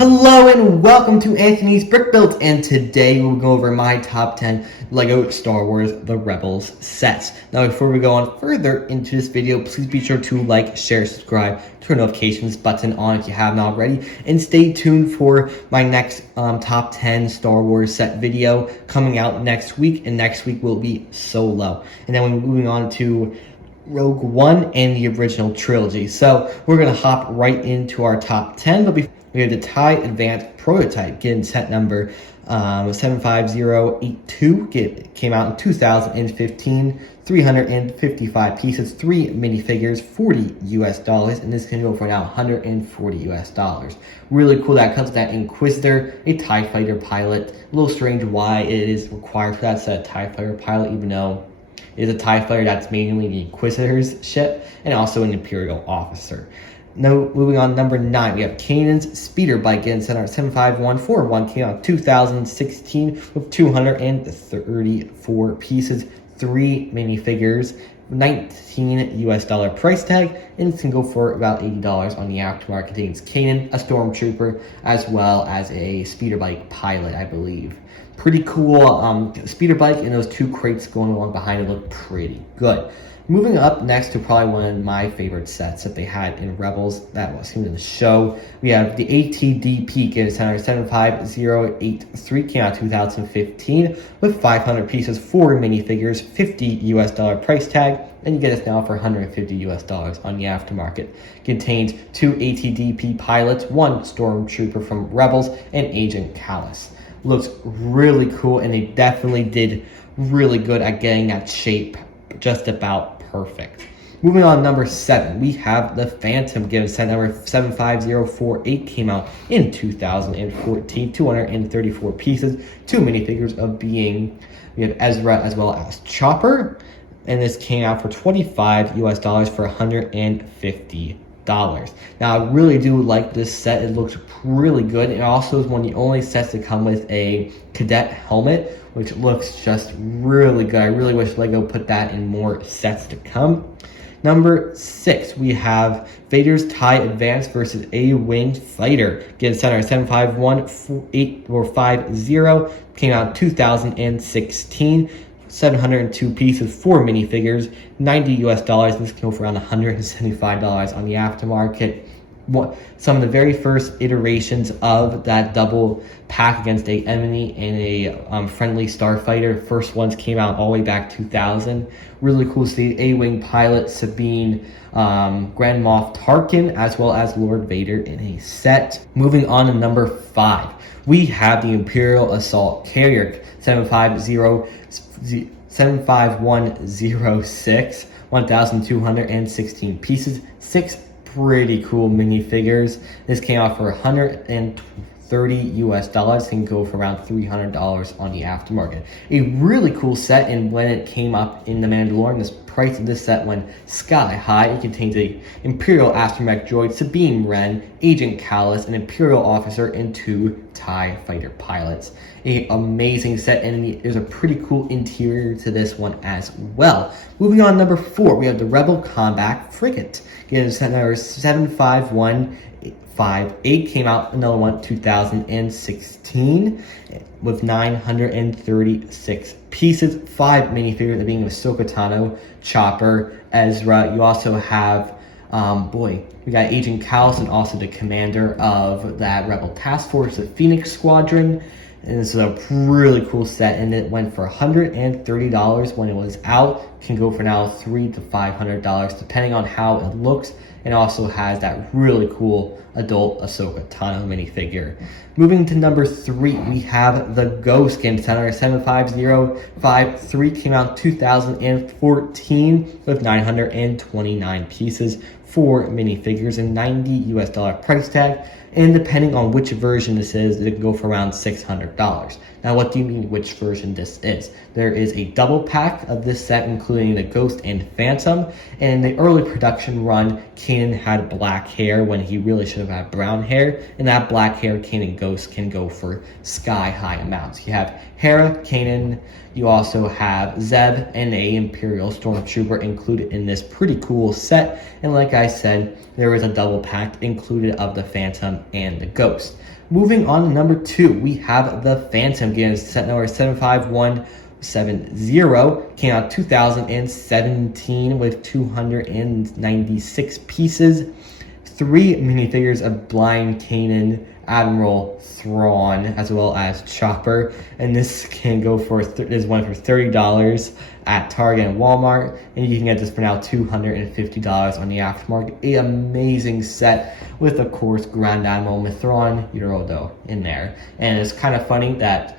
Hello and welcome to Anthony's Brick Built, and today we'll go over my top 10 LEGO Star Wars The Rebels sets. Now before we go on further into this video, please be sure to like, share, subscribe, turn the notifications button on if you haven't already, and stay tuned for my next top 10 Star Wars set video coming out next week, and next week will be Solo. And then we're moving on to Rogue One and the original trilogy. So we're going to hop right into our top 10, but before we have the TIE Advanced Prototype, getting set number 75082, came out in 2015, 355 pieces, 3 minifigures, $40 US, and this can go for now $140 US. Really cool that comes with that Inquisitor, a TIE fighter pilot. A little strange why it is required for that set, TIE fighter pilot, even though it is a TIE fighter that's mainly the Inquisitor's ship, and also an Imperial officer. Now, moving on, number 9, we have Kanan's Speeder Bike in Center 75141, came out 2016 with 234 pieces, 3 minifigures, $19 US price tag, and it can go for about $80 on the aftermarket. Contains Kanan, a stormtrooper, as well as a speeder bike pilot, I believe. Pretty cool speeder bike, and those 2 crates going along behind it look pretty good. Moving up next to probably one of my favorite sets that they had in Rebels that was seen in the show, we have the ATDP Gift Center 75083, came out 2015 with 500 pieces, 4 minifigures, $50 US price tag, and you get this now for $150 US on the aftermarket. Contains 2 ATDP pilots, 1 stormtrooper from Rebels, and Agent Kallus. Looks really cool, and they definitely did really good at getting that shape just about perfect. Moving on, number 7, we have the Phantom Gift Set number 75048, came out in 2014, 234 pieces, 2 minifigures of being, we have Ezra as well as Chopper, and this came out for $25 US for $150. Now, I really do like this set. It looks really good. It also is one of the only sets to come with a cadet helmet, which looks just really good. I really wish LEGO put that in more sets to come. Number 6, we have Vader's TIE Advanced versus A-Wing Fighter. Again, Center 7514850, came out 2016. 702 pieces, 4 minifigures, $90 US. This came for around $175 on the aftermarket. Some of the very first iterations of that double pack against a enemy and a friendly starfighter. First ones came out all the way back 2000. Really cool to see A-Wing pilot Sabine, Grand Moff Tarkin, as well as Lord Vader in a set. Moving on to number 5, we have the Imperial Assault Carrier 75106, 1,216 pieces, 6 pretty cool minifigures. This came out for $130 US, can go for around $300 on the aftermarket. A really cool set, and when it came up in The Mandalorian, this price of this set went sky high. It contains a Imperial astromech droid, Sabine Wren, Agent Kallus, an Imperial officer, and 2 TIE fighter pilots. A amazing set, and there's a pretty cool interior to this one as well. Moving on, number 4, we have the Rebel Combat Frigate. Again, set number 75158, came out another one 2016 with 936 pieces, 5 minifigures, being Ahsoka Tano, Chopper, Ezra. You also have we got Agent Kallus, and also the commander of that Rebel Task Force, the Phoenix Squadron. And this is a really cool set, and it went for $130 when it was out. Can go for now $300 to $500 depending on how it looks, and also has that really cool adult Ahsoka Tano minifigure. Moving to number 3, we have the Ghost Gift Center 75053, came out 2014 with 929 pieces, 4 minifigures, and $90 US price tag. And depending on which version this is, it can go for around $600. Now, what do you mean which version this is? There is a double pack of this set, including the Ghost and Phantom. And in the early production run, Kanan had black hair when he really should have had brown hair, and that black hair Kanan Ghost can go for sky-high amounts. You have Hera, Kanan, you also have Zeb, and a Imperial Stormtrooper included in this pretty cool set, and like I said, there was a double pack included of the Phantom and the Ghost. Moving on to number 2, we have the Phantom, getting set number 75170, came out 2017 with 296 pieces, 3 minifigures of Blind Kanan, Admiral Thrawn, as well as Chopper, and this can go for this one for $30 at Target and Walmart, and you can get this for now $250 on the aftermarket. A amazing set with, of course, Grand Admiral Thrawn Yorodo in there, and it's kind of funny that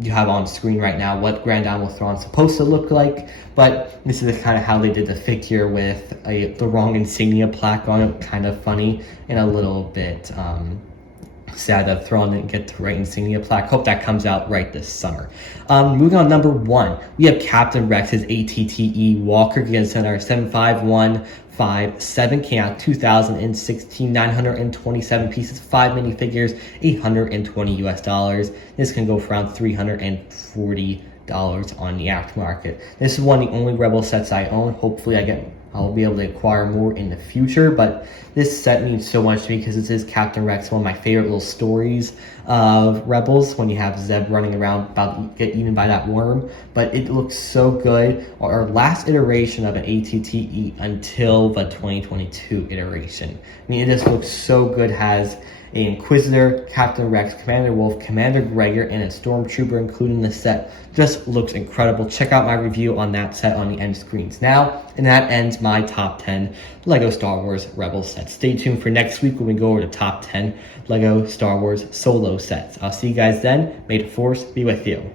you have on screen right now what Grand Admiral Thrawn's supposed to look like, but this is kind of how they did the figure with the wrong insignia plaque on it. Kind of funny and a little bit sad that Thrawn didn't get the right insignia plaque. Hope that comes out right this summer. Moving on, number 1, we have Captain Rex's ATTE Walker against our 75157, came out 2016, 927 pieces, 5 minifigures, $820. This can go for around $340 on the aftermarket. This is one of the only Rebel sets I own. Hopefully I'll be able to acquire more in the future, but this set means so much to me because this is Captain Rex, one of my favorite little stories of Rebels, when you have Zeb running around about to get eaten by that worm. But it looks so good. Our last iteration of an ATTE until the 2022 iteration. I mean, it just looks so good. Has an Inquisitor, Captain Rex, Commander Wolf, Commander Gregor, and a Stormtrooper included in the set. Just looks incredible. Check out my review on that set on the end screens now. And that ends my top 10 LEGO Star Wars Rebels sets. Stay tuned for next week when we go over the top 10 LEGO Star Wars Solo sets. I'll see you guys then. May the Force be with you.